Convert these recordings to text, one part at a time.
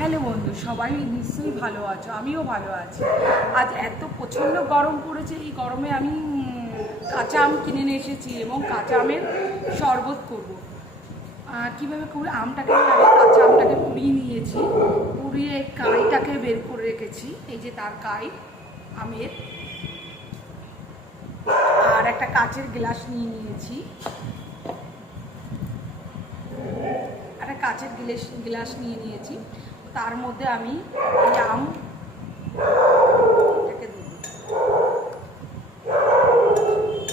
Hello বন্ধু, সবাই নিশ্চয়ই ভালো আছো, আমিও ভালো আছি। আজ এত প্রচণ্ড গরম পড়েছে, এই গরমে আমি কাঁচা আম কিনে নিয়ে এসেছি এবং কাঁচা আমের শরবত করব। কীভাবে করি, আমটাকে আগে কাঁচা আমটাকে পুড়িয়ে নিয়েছি, পুড়িয়ে কাইটাকে বের করে রেখেছি। এই যে তার কাই আমের। আর একটা কাচের গ্লাস নিয়ে নিয়েছি, একটা কাচের গ্লাস নিয়ে নিয়েছি। তার মধ্যে আমি এই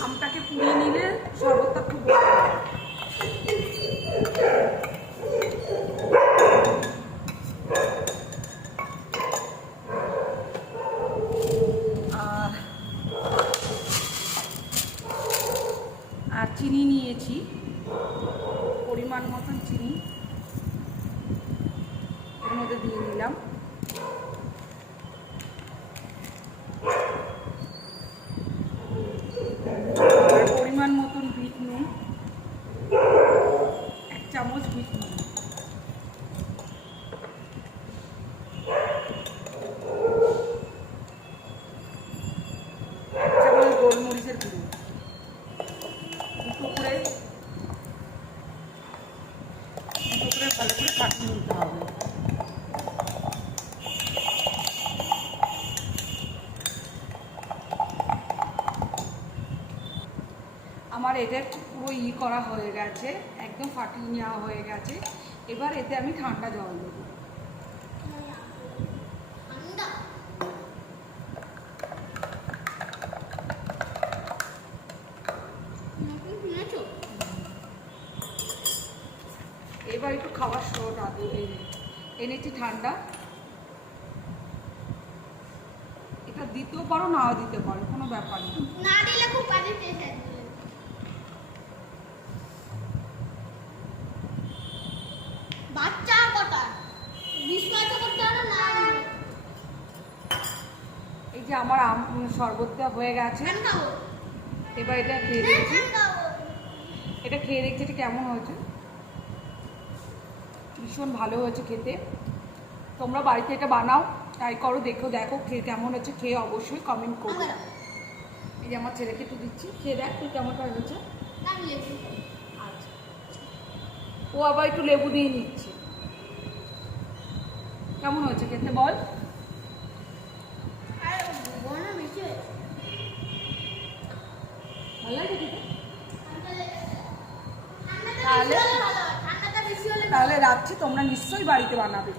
আমটাকে পুড়িয়ে নিলে শরবতটা খুব ভালো হয়। আর চিনি নিয়েছি, পরিমাণ মতন চিনি এর মধ্যে দিয়ে নিলাম। আর পরিমাণ মতন বিট নুন, 1 চামচ বিট নুন। গোলমরিচের গুঁড়ো দুটো করে ভালো করে ফাটিয়ে নিতে হবে। আমার এটা পুরো করা হয়ে গেছে, একদম ফাটিয়ে নেওয়া হয়ে গেছে। এবার এতে আমি ঠান্ডা জল দেবো। এবার একটু খাবার সোডা এনেছি ঠান্ডা, এটা দিতেও পারো, নাও দিতে পারো, কোনো ব্যাপার না দিলে খুব বাজে টেস্ট আসবে। বাচ্চা কথা বিস্কুট করতে হবে না। এই যে আমার আম শরবতটা হয়ে গেছে, এবার এটা খেয়ে দেখছি। এটা খেয়ে দেখছি এটা কেমন হয়েছে। ভীষণ ভালো হয়েছে খেতে। তোমরা বাড়িতে এটা বানাও, ট্রাই করো, দেখো খেয়ে কেমন হচ্ছে। খেয়ে অবশ্যই কমেন্ট করবে। এই যে আমার ছেলেকে একটু দিচ্ছি, খেয়ে দেখ তুই কেমনটা হয়েছে। আচ্ছা, ও আবার একটু লেবু দিয়ে নিচ্ছে। কেমন হয়েছে খেতে বল। ভালো লাগে খেতে? তাহলে রাখছি, তোমরা নিশ্চয়ই বাড়িতে বানাবে।